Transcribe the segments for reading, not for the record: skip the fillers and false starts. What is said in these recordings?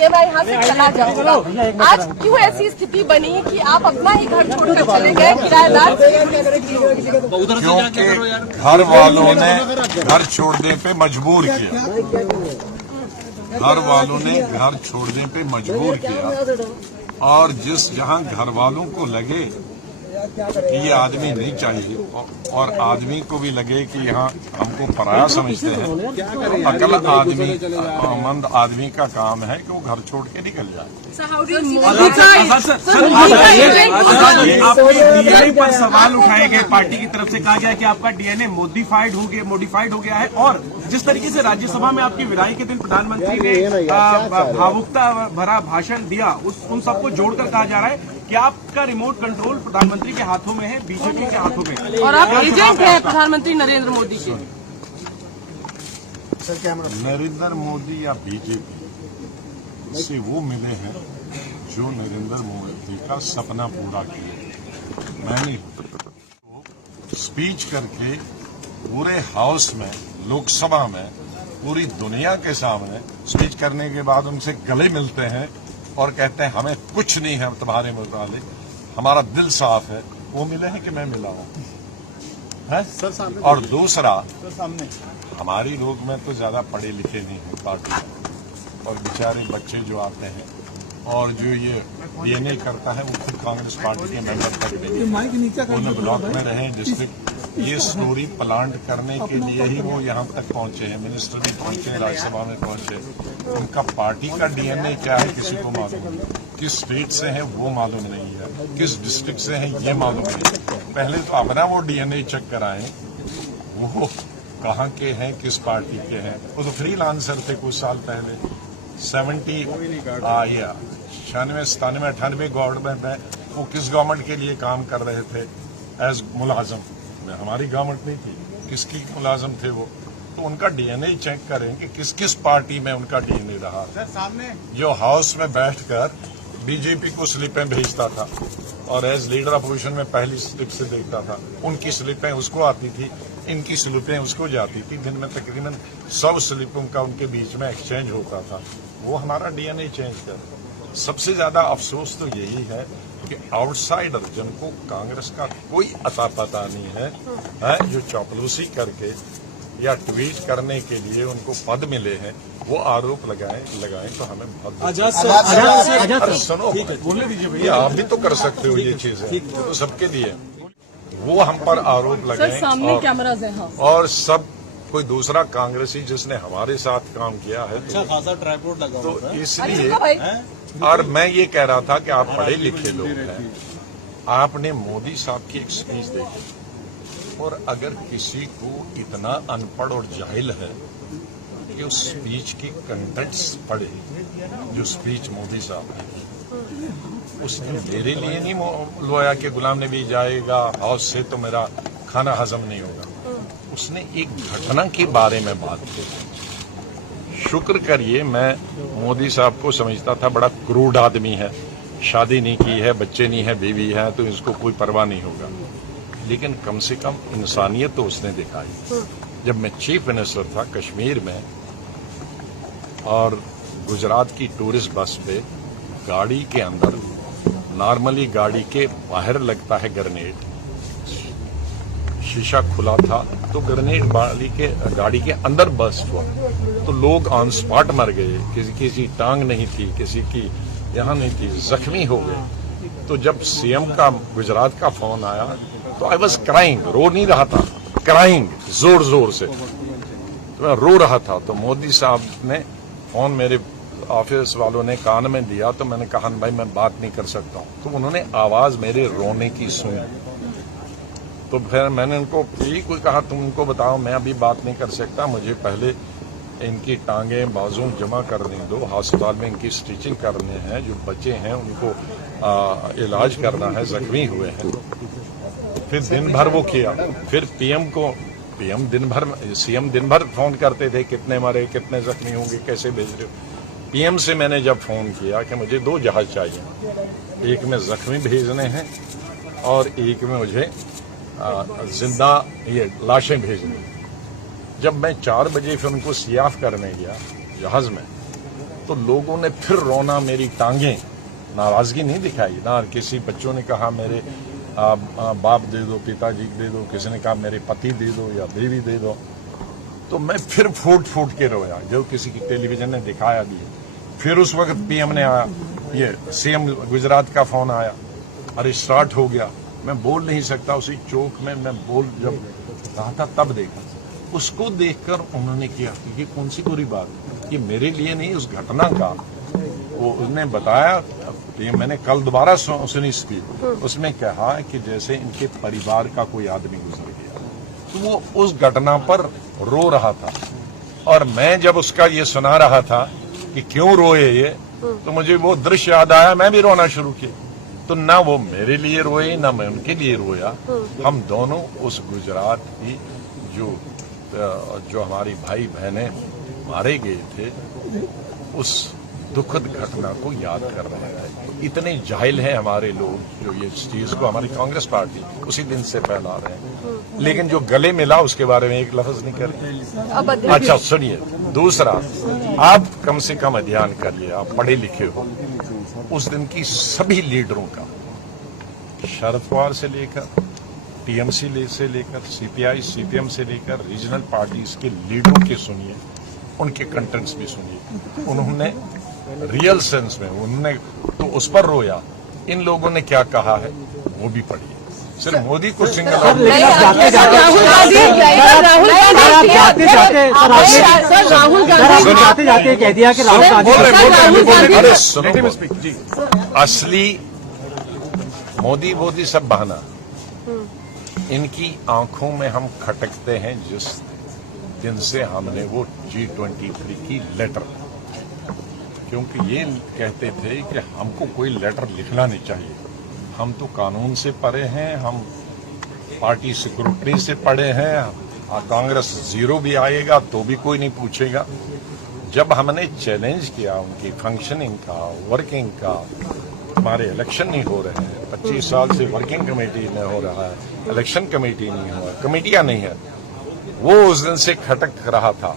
चाहिए, मैं यहाँ से चला जाऊंगा। आज क्यों ऐसी स्थिति बनी कि आप अपना ही घर छोड़कर चले गए किराएदार? क्योंकि घर वालों ने घर छोड़ने पे मजबूर किया, घर वालों ने घर छोड़ने पे मजबूर किया। और जहां घर वालों को लगे कि ये आदमी नहीं चाहिए और आदमी को भी लगे कि यहाँ हमको पराया समझते हैं, तो अकल मंद आदमी का काम है कि वो घर छोड़ के निकल जाए। डीएनए पर सवाल उठाए गए, पार्टी की तरफ से कहा गया कि आपका डीएनए मोडिफाइड हो गया है। और जिस तरीके से राज्यसभा में आपकी विदाई के दिन प्रधानमंत्री ने भावुकता भरा भाषण दिया, उन सबको जोड़कर कहा जा रहा है कि आपका रिमोट कंट्रोल प्रधानमंत्री के हाथों में है, बीजेपी के हाथों में, और आप एजेंट हैं प्रधानमंत्री नरेंद्र मोदी के। नरेंद्र मोदी या बीजेपी से वो मिले हैं जो नरेंद्र मोदी का सपना पूरा किए। मैंने स्पीच करके पूरे हाउस में, लोकसभा में, पूरी दुनिया के सामने स्पीच करने के बाद उनसे गले मिलते हैं और कहते हैं हमें कुछ नहीं है तुम्हारे मुताबिक, हमारा दिल साफ है, वो मिले हैं कि मैं मिला हूं है? और दूसरा, हमारी लोग में तो ज्यादा पढ़े लिखे नहीं है पार्टी में, और बेचारे बच्चे जो आते हैं और जो ये डीएनए करता है वो खुद कांग्रेस पार्टी के मेंबर तक नहीं, उन्हें ब्लॉक में रहे, डिस्ट्रिक्ट, ये स्टोरी प्लांट करने के लिए ही वो यहाँ तक पहुंचे हैं। मिनिस्टर भी पहुंचे, राज्यसभा में पहुंचे। उनका पार्टी का डीएनए क्या है किसी को मालूम नहीं, किस स्टेट से है वो मालूम नहीं है, किस डिस्ट्रिक्ट से है ये मालूम नहीं। पहले तो अपना वो डीएनए चेक कराएं, वो कहाँ के हैं, किस पार्टी के हैं। वो तो फ्रीलांसर थे कुछ साल पहले, 96-97-98 गवर्नमेंट में वो किस गवर्नमेंट के लिए काम कर रहे थे एज मुलाजम, हमारी गवर्नमेंट नहीं थी, किसकी मुलाजम थे वो। तो उनका डीएनए चेक करें कि किस किस पार्टी में उनका डीएनए रहा। सामने जो हाउस में बैठकर बीजेपी को स्लिपें भेजता था और एज लीडर अपोजिशन में पहली स्लिप से देखता था, उनकी स्लिपें उसको आती थी, इनकी स्लिपें उसको जाती थी। दिन में तकरीबन 100 स्लिपों का उनके बीच में एक्सचेंज होता था। वो हमारा डीएनए चेंज कर। सबसे ज्यादा अफसोस तो यही है कि आउटसाइडर, जिनको कांग्रेस का कोई अता पता नहीं है, जो चापलूसी करके या ट्वीट करने के लिए उनको पद मिले हैं, वो आरोप लगाएं तो हमें बहुत सुनो, बोलने दीजिए भैया, आप भी तो कर सकते हो ये चीजें, तो सबके लिए वो हम पर आरोप लगाएं। सामने कैमरास हैं, हाँ। और सब कोई दूसरा कांग्रेसी जिसने हमारे साथ काम किया है तो इसलिए, और मैं ये कह रहा था कि आप पढ़े लिखे लोग हैं, आपने मोदी साहब की एक स्पीच देखी, और अगर किसी को इतना अनपढ़ और जाहिल है कि उस स्पीच की कंटेंट्स पढ़े, जो स्पीच मोदी साहब ने, उसने मेरे लिए नहीं लोया कि गुलाम नबी जाएगा हाउस से तो मेरा खाना हजम नहीं होगा। उसने एक घटना के बारे में बात की। शुक्र करिए, मैं मोदी साहब को समझता था बड़ा क्रूड आदमी है, शादी नहीं की है, बच्चे नहीं है, बीवी है, तो इसको कोई परवाह नहीं होगा। लेकिन कम से कम इंसानियत तो उसने दिखाई। जब मैं चीफ मिनिस्टर था कश्मीर में, और गुजरात की टूरिस्ट बस पे गाड़ी के अंदर, नॉर्मली गाड़ी के बाहर लगता है ग्रेनेड, शीशा खुला था तो ग्रेनेड गाड़ी के अंदर बस्ट हुआ, तो लोग ऑन स्पॉट मर गए, किसी टांग नहीं थी, किसी की यहाँ नहीं थी, जख्मी हो गए। तो जब सीएम का गुजरात का फोन आया तो आई वॉज क्राइंग, रो नहीं रहा था, क्राइंग जोर जोर से, तो मैं रो रहा था। तो मोदी साहब ने फोन मेरे ऑफिस वालों ने कान में दिया, तो मैंने कहा भाई मैं बात नहीं कर सकता हूँ। तो उन्होंने आवाज मेरे रोने की सुनी, तो फिर मैंने उनको यही कोई कहा तुम उनको बताओ, मैं अभी बात नहीं कर सकता, मुझे पहले इनकी टांगे बाजू जमा करने दो, अस्पताल में इनकी स्टिचिंग करने हैं, जो बच्चे हैं उनको इलाज करना है, जख्मी हुए हैं। फिर दिन भर वो किया, फिर सीएम दिन भर फोन करते थे, कितने मरे, कितने जख्मी होंगे, कैसे भेज रहे हो। पीएम से मैंने जब फोन किया कि मुझे 2 जहाज चाहिए, एक में जख्मी भेजने हैं और एक में मुझे जिंदा ये लाशें भेजनी। जब मैं 4 बजे फिर उनको सियाफ करने गया जहाज में, तो लोगों ने फिर रोना, मेरी टांगें, नाराजगी नहीं दिखाई ना। किसी बच्चों ने कहा मेरे बाप दे दो, पिताजी दे दो, किसी ने कहा मेरे पति दे दो या देवी दे दो। तो मैं फिर फूट फूट के रोया, जो किसी की टेलीविजन ने दिखाया भी। फिर उस वक्त पीएम ने आया, ये सीएम गुजरात का फोन आया, अरे स्टार्ट हो गया। मैं बोल नहीं सकता, उसी चौक में मैं जब रहा था तब देखा। उसको देखकर उन्होंने किया कि ये कौन सी बुरी बात, ये मेरे लिए नहीं, उस घटना का वो उसने बताया। ये मैंने कल दोबारा सुनी स्पीच, उसमें कहा कि जैसे इनके परिवार का कोई आदमी गुजर गया। तो वो उस घटना पर रो रहा था, और मैं जब उसका ये सुना रहा था कि क्यों रोए ये, तो मुझे वो दृश्य याद आया, मैं भी रोना शुरू किया। तो ना वो मेरे लिए रोए ना मैं उनके लिए रोया। हम दोनों उस गुजरात की जो हमारी भाई बहनें मारे गए थे, उस दुखद घटना को याद कर रहे थे। इतने जाहिल हैं हमारे लोग जो ये चीज को, हमारी कांग्रेस पार्टी उसी दिन से फैला रहे हैं। लेकिन जो गले मिला उसके बारे में एक लफ्ज नहीं कर। अच्छा सुनिए, दूसरा, आप कम से कम अध्ययन करिए, आप पढ़े लिखे हो। उस दिन की सभी लीडरों का, शरद पवार से लेकर टीएमसी से लेकर सीपीआई सीपीएम से लेकर रीजनल पार्टीज के लीडरों के सुनिए, उनके कंटेंट्स भी सुनिए। उन्होंने रियल सेंस में उन्होंने तो उस पर रोया। इन लोगों ने क्या कहा है वो भी पढ़िए। सिर्फ मोदी को सिंगल राहुल गांधी जाते जाते कह दिया कि राहुल गांधी। अरे सुनो, असली मोदी सब बहाना। इनकी आंखों में हम खटकते हैं जिस दिन से हमने वो G23 की लेटर, क्योंकि ये कहते थे कि हमको कोई लेटर लिखना नहीं चाहिए, हम तो कानून से पढ़े हैं, हम पार्टी सिक्योरिटी से पढ़े हैं, कांग्रेस जीरो भी आएगा तो भी कोई नहीं पूछेगा। जब हमने चैलेंज किया उनकी फंक्शनिंग का, वर्किंग का, हमारे इलेक्शन नहीं हो रहे हैं, 25 साल से वर्किंग कमेटी नहीं हो रहा है, इलेक्शन कमेटी नहीं हुआ, कमेटियां नहीं है, वो उस दिन से खटक रहा था।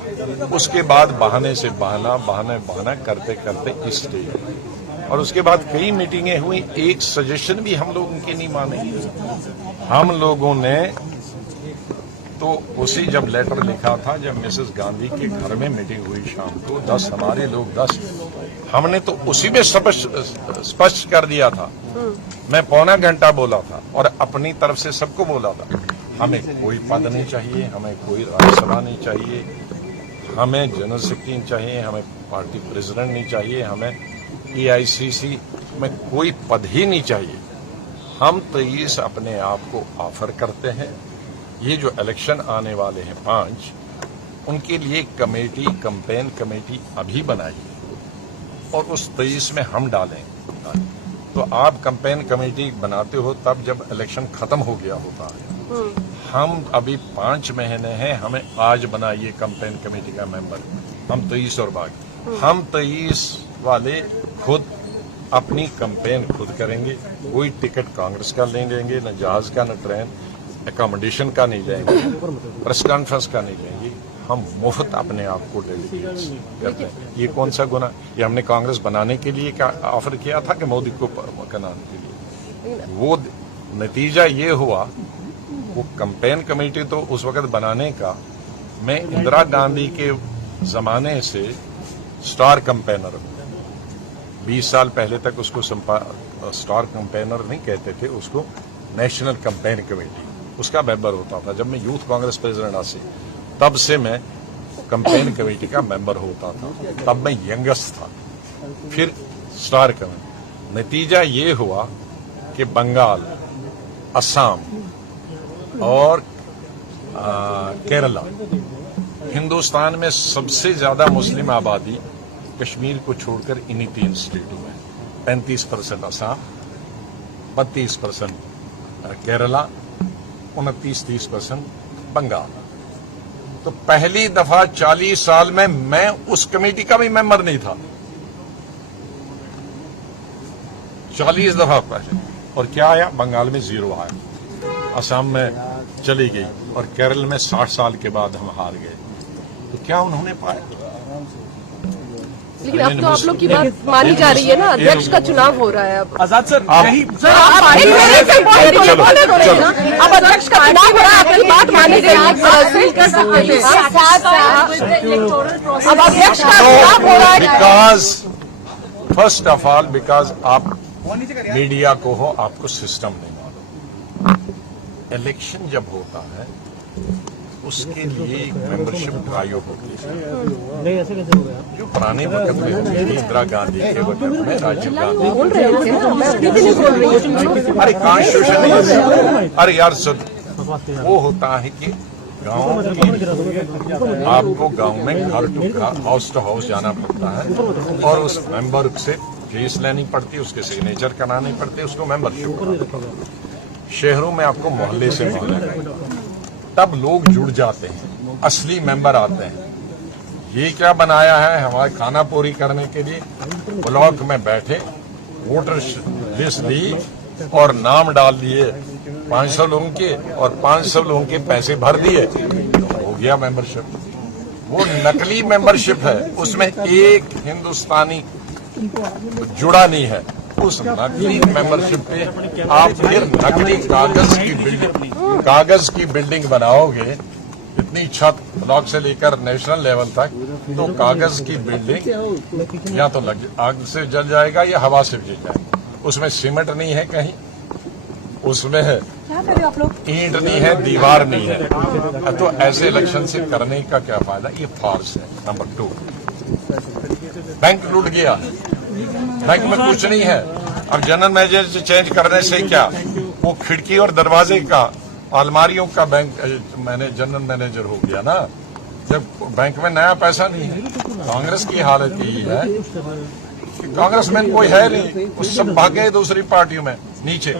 उसके बाद बहाने से बहाना करते करते इस स्टेज, और उसके बाद कई मीटिंगें हुई, एक सजेशन भी हम लोग उनके नहीं माने। हम लोगों ने तो उसी जब लेटर लिखा था, जब मिसेस गांधी के घर में मीटिंग हुई शाम को, 10 हमारे लोग 10, हमने तो उसी में स्पष्ट कर दिया था। मैं पौना घंटा बोला था और अपनी तरफ से सबको बोला था, हमें कोई पद नहीं चाहिए, हमें कोई राज्यसभा नहीं चाहिए, हमें जनरल सेक्रेटरी नहीं चाहिए, हमें पार्टी प्रेसिडेंट नहीं चाहिए, हमें AICC में कोई पद ही नहीं चाहिए। हम 23 अपने आप को ऑफर करते हैं। ये जो इलेक्शन आने वाले हैं 5, उनके लिए कमेटी, कैंपेन कमेटी अभी बनाई और उस 23 में हम डालें। तो आप कैंपेन कमेटी बनाते हो तब जब इलेक्शन खत्म हो गया होता है। हम अभी 5 महीने हैं, हमें आज बनाइए कैंपेन कमेटी का मेंबर, हम 23 और बाकी। हम 23 वाले खुद अपनी कैंपेन खुद करेंगे, कोई टिकट कांग्रेस का नहीं लेंगे, न जहाज का, न ट्रेन एकोमोडेशन का नहीं लेंगे, प्रेस कॉन्फ्रेंस का नहीं लेंगे, हम मुफ्त अपने आप को डेलीगेट करते हैं। ये कौन सा गुना, ये हमने कांग्रेस बनाने के लिए ऑफर किया था कि मोदी को बनाने के लिए? वो नतीजा ये हुआ, वो कैंपेन कमेटी तो उस वक्त बनाने का, मैं इंदिरा गांधी के जमाने से स्टार कैंपेनर, 20 साल पहले तक उसको स्टार कैंपेनर नहीं कहते थे, उसको नेशनल कैंपेन कमेटी, उसका मेंबर होता था। जब मैं यूथ कांग्रेस प्रेसिडेंट आसी, तब से मैं कैंपेन कमेटी का मेंबर होता था, तब मैं यंगेस्ट था। फिर स्टार कमेटी, नतीजा ये हुआ कि बंगाल, असम और केरला, हिंदुस्तान में सबसे ज्यादा मुस्लिम आबादी कश्मीर को छोड़कर इन्हीं 3 स्टेटों में, 35% असम, 32% केरला, 29-30% बंगाल। तो पहली दफा 40 साल में मैं उस कमेटी का भी मेंबर नहीं था, 40 दफा पहले। और क्या आया? बंगाल में 0 आया, असम में चली गई, और केरल में 60 साल के बाद हम हार गए। तो क्या उन्होंने पाया? लेकिन अब तो आप लोग की बात मानी जा रही है ना, अध्यक्ष का चुनाव हो रहा है अब। आजाद सर, यही आप पार्टी में बोले तो रहे ना, अब अध्यक्ष का चुनाव हो रहा है, आपकी बात मानी गई, आप कर सकते थे। अब अध्यक्ष का चुनाव हो रहा है। Because first of all because आप मीडिया को हो, आपको सिस्टम नहीं मालूम। इलेक्शन जब होता है उसके लिए एक मेंबरशिप ड्राइव होती है, नहीं ऐसे कैसे हो गया? जो पुराने वक्त में होती थी, इंदिरा गांधी के वक्त में, राजीव गांधी। अरे कॉन्स्टिट्यूशन नहीं, अरे यार सुन, वो होता है कि गांव की आपको गांव में घर टू हाउस टू हाउस जाना पड़ता है और उस मेंबर से फीस लेनी पड़ती है, उसके सिग्नेचर कराने पड़ते हैं, उसको मेंबरशिप कराना पड़ता है। शहरों में आपको मोहल्ले से मोहल्ले, तब लोग जुड़ जाते हैं, असली मेंबर आते हैं। ये क्या बनाया है हमारे खाना पूरी करने के लिए, ब्लॉक में बैठे वोटर लिस्ट दी और नाम डाल दिए 500 लोगों के और 500 लोगों के पैसे भर दिए, हो गया मेंबरशिप। वो नकली मेंबरशिप है, उसमें एक हिंदुस्तानी जुड़ा नहीं है। उस नकली मेंबरशिप पे आप फिर नकली कागज की बिल्डिंग बनाओगे, इतनी छत ब्लॉक से लेकर नेशनल लेवल तक, तो कागज की बिल्डिंग या तो आग से जल जाएगा या हवा से जल जाएगा। उसमें सीमेंट नहीं है कहीं, उसमें आप लोग ईंट नहीं है, दीवार नहीं है, तो ऐसे इलेक्शन से करने का क्या फायदा? ये फार्स है। नंबर 2, बैंक लूट गया, बैंक में कुछ नहीं है। अब जनरल मैनेजर चेंज करने से क्या, वो खिड़की और दरवाजे का, अलमारियों का बैंक जनरल मैनेजर हो गया ना, जब बैंक में नया पैसा नहीं है। कांग्रेस की हालत यही है कि कांग्रेसमैन कोई है नहीं, वो सब भागे दूसरी पार्टियों में नीचे।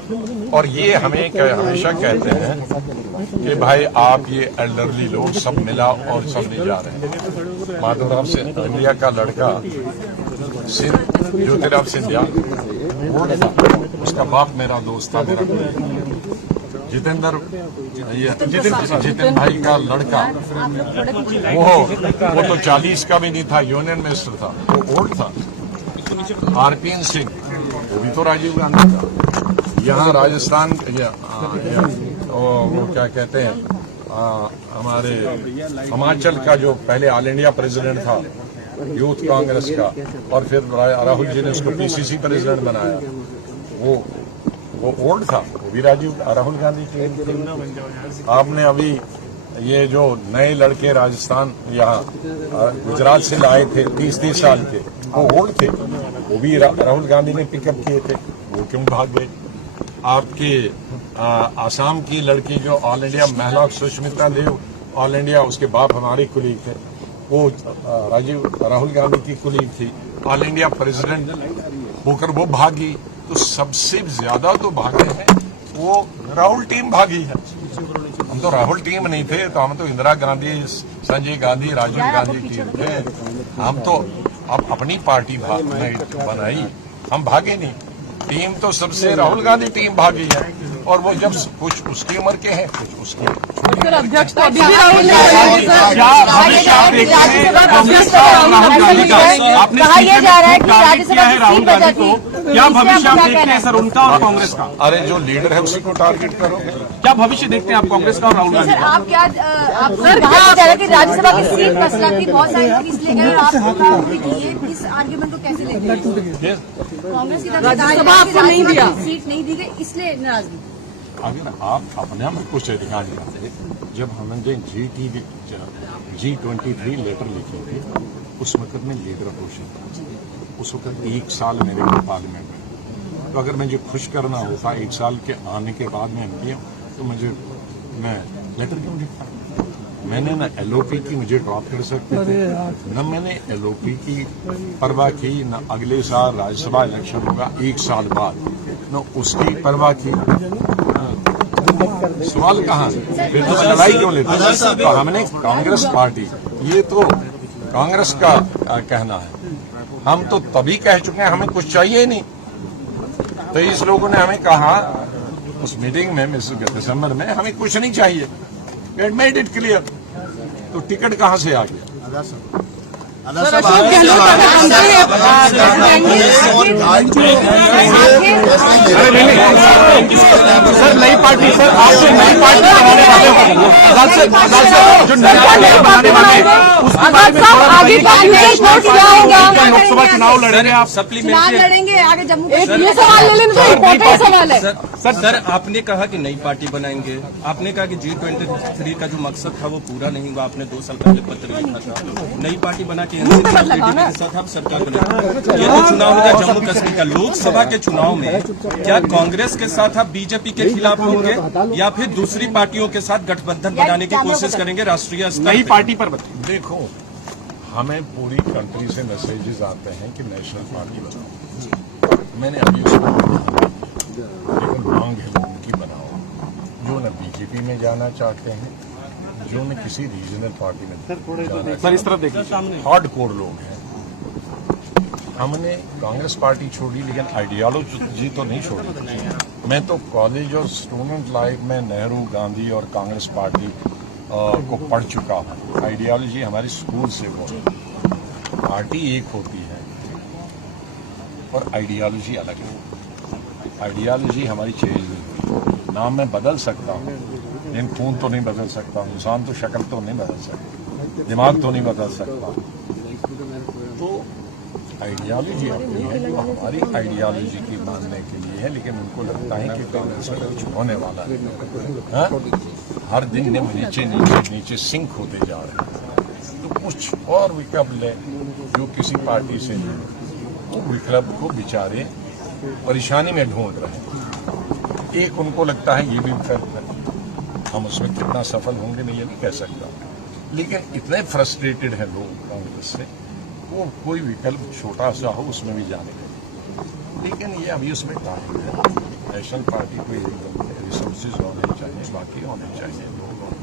और ये हमें हमेशा कहते हैं कि भाई आप ये एल्डरली लोग सब मिला और सब नहीं जा रहे हैं। माधवराव सिंधिया का लड़का ज्योतिराव सिंधिया, उसका बाप मेरा दोस्त था, मेरा जितेंद्र भाई का लड़का, वो तो 40 का भी नहीं था, यूनियन मिनिस्टर था, वो ओल्ड था। आरपीएन सिंह, वो भी तो राजीव गांधी का। यहाँ राजस्थान वो क्या कहते हैं, हमारे हिमाचल का जो पहले ऑल इंडिया प्रेसिडेंट था यूथ कांग्रेस का, और फिर राहुल जी ने उसको पीसीसी प्रेसिडेंट बनाया, वो ओल्ड था, वो भी राहुल गांधी की। आपने अभी ये जो नए लड़के राजस्थान यहाँ गुजरात से लाए थे 30-30 साल के, वो ओल्ड थे, वो भी राहुल गांधी ने पिकअप किए थे, वो क्यों भाग गए? आपके आसाम की लड़की जो ऑल इंडिया महिला सुष्मिता देव, ऑल इंडिया, उसके बाप हमारे कुलीग थे, वो राहुल गांधी की कुलीग थी, ऑल इंडिया प्रेसिडेंट होकर वो भागी। तो सबसे ज्यादा तो भागे हैं वो राहुल टीम भागी है। हम तो राहुल टीम नहीं थे, तो हम तो इंदिरा गांधी, संजय गांधी, राजीव गांधी टीम थे। हम तो अब अपनी पार्टी बनाई, हम भागे नहीं। टीम तो सबसे राहुल गांधी टीम भागी है, और वो जब कुछ उसकी उम्र के हैं, कुछ उसकी। अध्यक्ष तो अभी भी राहुल कहा यह जा रहा है कि राज्यसभा है राहुल गांधी को, क्या भविष्य आप देखते हैं सर उनका और कांग्रेस का? अरे जो लीडर है उसी को टारगेट करो। क्या भविष्य देखते हैं आप कांग्रेस का और राहुल गांधी का? आप क्या आप कहा जा रहे हैं कि राज्यसभा की सीट मसला की बहुत सारी इसलिए गए, और आप इस आर्ग्यूमेंट को कैसे लेते हैं? कांग्रेस की तरफ राज्यसभा आपको नहीं दिया, सीट नहीं दी गई, इसलिए नाराजगी। अगर आप अपने में कुछ अधिकार दिखाते, जब हमने G23 लेटर लिखे थे, उस वक्त में लीडर अपोजिशन था, उस वक्त 1 साल मेरे को पार्लियामेंट में, तो अगर मुझे खुश करना होता 1 साल के आने के बाद में एमपी, तो मैं लेटर क्यों लिखता? मैंने न एलओपी की मुझे ड्रॉप कर सकते थे, न मैंने एलओपी की परवाह की, न अगले साल राज्यसभा इलेक्शन होगा 1 साल बाद, न उसकी परवाह की। सवाल कहाँ है? फिर तो लड़ाई क्यों लेते? तो हमने कांग्रेस पार्टी, ये तो कांग्रेस का कहना है, हम तो तभी कह चुके हैं हमें कुछ चाहिए ही नहीं। 23 लोगों ने हमें कहा उस मीटिंग में दिसंबर में, हमें कुछ नहीं चाहिए, मेड इट क्लियर। तो टिकट कहां से आ गया? अशोक गहलोत अगर बनते हैं सर नई पार्टी, सर आपसे नई पार्टी बनाने वाले जो नई पार्टी बनाने वाले उसके बारे में आगे का फ्यूचर क्या होगा? लोकसभा चुनाव लड़ रहे हैं आप। चुनाव लड़ेंगे आगे जम्मू ये सवाल ले लेना, इम्पोर्टेंट सवाल है। सर आपने कहा कि नई पार्टी बनाएंगे, आपने कहा कि G23 का जो मकसद था वो पूरा नहीं हुआ, आपने 2 साल पहले पत्र लिखा था। नई पार्टी बना के के साथ आप सरकार बनाएंगे। ये तो चुनाव होगा जम्मू कश्मीर का। लोकसभा के चुनाव में क्या कांग्रेस के साथ आप बीजेपी के खिलाफ होंगे या फिर दूसरी पार्टियों के साथ गठबंधन बनाने की कोशिश करेंगे राष्ट्रीय स्तर नई पे? पार्टी पर बताइए। देखो, हमें पूरी कंट्री से मैसेजेस आते हैं कि नेशनल पार्टी बनाओ। मैंने अभी उसको लेकिन मांग है लोगों की बनाओ, जो न बीजेपी में जाना चाहते हैं, जो न किसी रीजनल पार्टी में जाना। सर इस तरफ देखिए, हार्डकोर लोग हैं। हमने कांग्रेस पार्टी छोड़ी लेकिन आइडियोलॉजी तो नहीं छोड़ी। मैं तो कॉलेज और स्टूडेंट लाइफ में नेहरू, गांधी और कांग्रेस पार्टी को पढ़ चुका हूँ। आइडियोलॉजी हमारी स्कूल से हो, पार्टी एक होती है और आइडियोलॉजी अलग है। आइडियोलॉजी हमारी चेंज नहीं हुई। नाम मैं बदल सकता हूँ लेकिन खून तो नहीं बदल सकता, इंसान तो शक्ल तो नहीं बदल सकता, दिमाग तो नहीं बदल सकता। तो आइडियोलॉजी अपनी है जो हमारी आइडियोलॉजी की मानने के लिए है, लेकिन उनको लगता है कि कांग्रेस में कुछ होने वाला है। हाँ? हर दिन नीचे नीचे नीचे सिंक होते जा रहे हैं। तो कुछ और विकल्प ले जो किसी पार्टी से नहीं, वो विकल्प को बेचारे परेशानी में ढूंढ रहे हैं। एक उनको लगता है ये भी विकल्प है, हम उसमें कितना सफल होंगे मैं ये नहीं कह सकता, लेकिन इतने फ्रस्ट्रेटेड हैं लोग कांग्रेस से, वो कोई विकल्प छोटा सा हो उसमें भी जाने लगे। लेकिन ये अभी उसमें टाइम है। नेशनल पार्टी को रिसोर्सेज होने चाहिए, बाकी होने चाहिए लोग होने।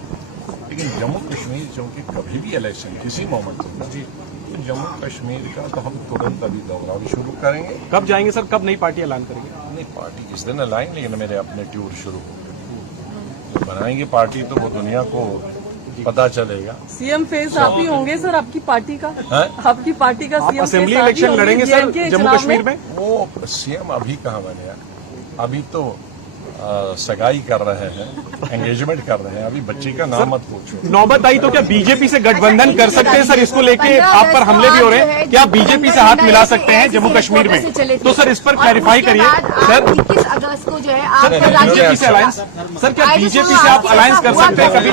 लेकिन जम्मू कश्मीर चूंकि कभी भी इलेक्शन किसी मोमेंट होगा, तो जम्मू कश्मीर का तो हम तुरंत अभी दौरा भी शुरू करेंगे। कब जाएंगे सर, कब नई पार्टी ऐलान करेंगे? नहीं, पार्टी किस दिन लाएंगे, लेकिन मेरे अपने टूर शुरू हो गए। बनाएंगे पार्टी तो वो दुनिया को पता चलेगा। सीएम फेस आप ही होंगे सर आपकी पार्टी का? है? आपकी पार्टी का सीएम असेंबली इलेक्शन लड़ेंगे सर जम्मू कश्मीर में? वो सीएम अभी कहाँ बने, अभी तो सगाई कर रहे हैं, एंगेजमेंट कर रहे हैं, अभी बच्ची का नाम मत पूछो। नौबत आई तो क्या बीजेपी से गठबंधन कर सकते हैं सर? इसको लेके आप पर हमले भी हो रहे हैं, क्या बीजेपी से हाथ मिला सकते हैं जम्मू कश्मीर में? तो सर इस पर क्लैरिफाई करिए सर। 21 अगस्त को जो है आप बीजेपी से अलायंस, सर क्या बीजेपी से आप अलायंस कर सकते हैं कभी?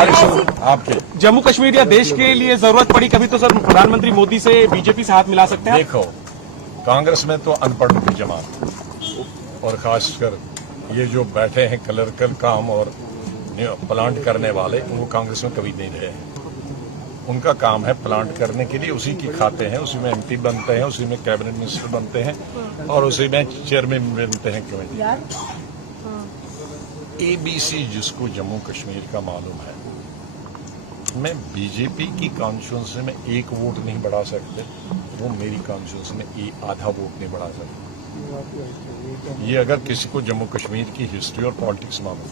आपके जम्मू कश्मीर या देश के लिए जरूरत पड़ी कभी तो सर प्रधानमंत्री मोदी से बीजेपी से हाथ मिला सकते हैं? देखो, कांग्रेस में तो अनपढ़ों की जमात, और खासकर ये जो बैठे हैं क्लर्कल काम और प्लांट करने वाले, वो कांग्रेस में कभी नहीं रहे हैं। उनका काम है प्लांट करने के लिए, उसी की खाते हैं, उसी में एमपी बनते हैं, उसी में कैबिनेट मिनिस्टर बनते हैं और उसी में चेयरमैन बनते हैं कमेटी। एबीसी जिसको जम्मू कश्मीर का मालूम है, मैं बीजेपी की कॉन्स्टिट्यूंसी में 1 वोट नहीं बढ़ा सकते, वो मेरी कॉन्स्टिट्यूंसी में आधा वोट नहीं बढ़ा सकते। ये अगर किसी को जम्मू कश्मीर की हिस्ट्री और पॉलिटिक्स मालूम,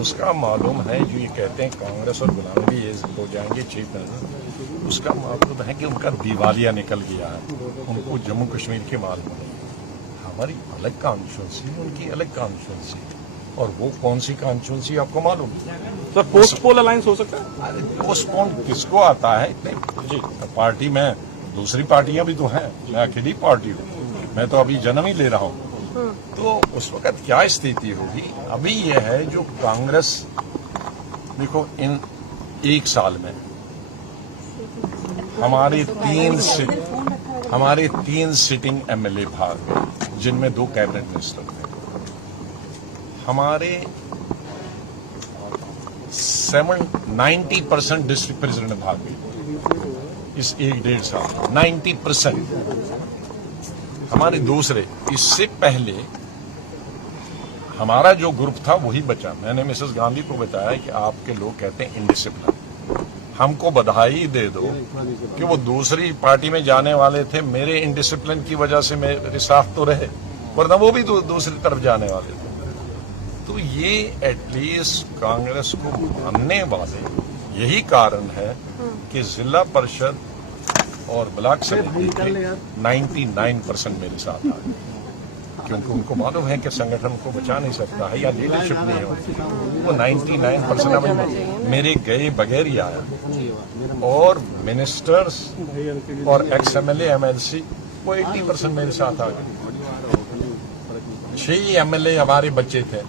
उसका मालूम है। जो ये कहते हैं कांग्रेस और गुलाम नबी ये हो जाएंगे चीफ मिनिस्टर, उसका मालूम है कि उनका दिवालिया निकल गया है, उनको जम्मू कश्मीर के मालूम है। हमारी अलग कॉन्स्टिट्यूंसी, उनकी अलग कॉन्स्टिट्यूंसी, और वो कौन सी कॉन्स्टिट्यूंसी आपको मालूम है? सर पोस्ट पोल अलायंस हो सकता है? अरे पोस्टपोन किसको आता है? जी, पार्टी में दूसरी पार्टियां भी तो हैं, मैं अकेली पार्टी हूँ, मैं तो अभी जन्म ही ले रहा हूँ। तो उस वक्त क्या स्थिति होगी? अभी यह है जो कांग्रेस, देखो इन 1 साल में हमारे 3 सिटिंग एमएलए भाग गए, जिनमें 2 कैबिनेट मिनिस्टर थे। हमारे 90% डिस्ट्रिक्ट प्रेसिडेंट भाग गए इस 1-1.5 साल, 90%। हमारे दूसरे, इससे पहले हमारा जो ग्रुप था वही बचा। मैंने मिसेस गांधी को बताया कि आपके लोग कहते हैं इनडिसिप्लिन, हमको बधाई दे दो कि वो दूसरी पार्टी में जाने वाले थे, मेरे इनडिसिप्लिन की वजह से मेरे साथ तो रहे, वरना वो भी दूसरी तरफ जाने वाले थे। तो ये एटलीस्ट कांग्रेस को मानने वाले, यही कारण है कि जिला परिषद और ब्लॉक समिति के 99% मेरे साथ आ गए, क्योंकि उनको मालूम है कि संगठन को बचा नहीं सकता है या लीडरशिप नहीं होती। वो 99% मेरे गए बगैर ही आया, और मिनिस्टर्स और एक्स MLA MLC वो 80% मेरे साथ आ गए। 6 MLA हमारे बच्चे थे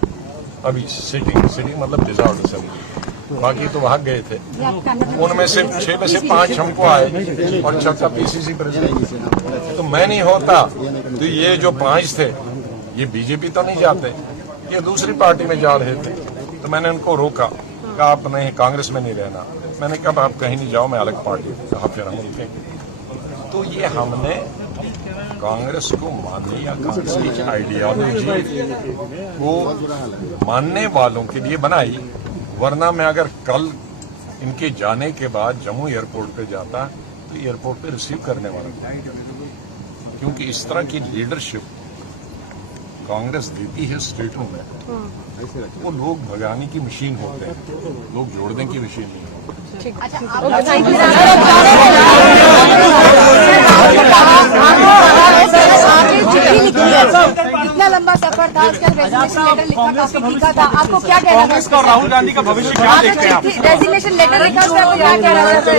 अभी सिटिंग मतलब डिसॉल्व असेंबली, बाकी तो भाग गए थे। उनमें से 6 में से 5 हमको आए और 6 का PCC प्रेसिडेंट। तो मैं नहीं होता तो ये जो 5 थे ये बीजेपी तो नहीं जाते, ये दूसरी पार्टी में जा रहे थे। तो मैंने उनको रोका, कहा आप नहीं कांग्रेस में नहीं रहना। मैंने कहा आप कहीं नहीं जाओ, मैं अलग पार्टी कहा, फिर हम उनके। तो ये हमने कांग्रेस को मानने या कांग्रेस की आइडियोलॉजी को मानने वालों के लिए बनाई, वरना मैं अगर कल इनके जाने के बाद जम्मू एयरपोर्ट पे जाता तो एयरपोर्ट पे रिसीव करने वाला था, क्योंकि इस तरह की लीडरशिप कांग्रेस देती है स्टेटों में। वो लोग भगाने की मशीन होते हैं, लोग जोड़ने की मशीन नहीं होती। इतना लंबा सफर था, उसका रेजिग्नेशन लेटर लिखा, काफी लिखा था, आपको क्या कहना था? कांग्रेस का और राहुल गांधी का भविष्य क्या देखते हैं आप? रेजिग्नेशन लेटर लिखा, उसका आपको क्या कहना था?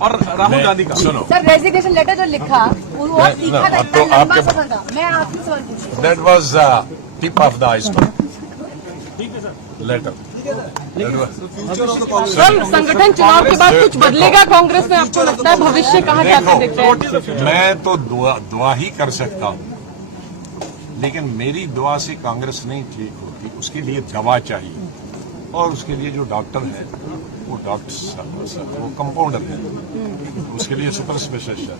और राहुल गांधी का सुनो, सर रेजिग्नेशन लेटर जो लिखा वो लिखा था, तो इतना लंबा आपके- सफर था। मैं आपसे सवाल पूछूं, that was tip of the iceberg later. Sir संगठन चुनाव के बाद कुछ बदलेगा कांग्रेस में, आपको लगता है? भविष्य कहाँ जाता दिखता है? मैं तो दुआ ही कर सकता हूँ, लेकिन मेरी दुआ से कांग्रेस नहीं ठीक होती, उसके लिए दवा चाहिए, और उसके लिए जो डॉक्टर है वो डॉक्टर वो कंपाउंडर है, उसके लिए सुपर स्पेशलिस्ट है।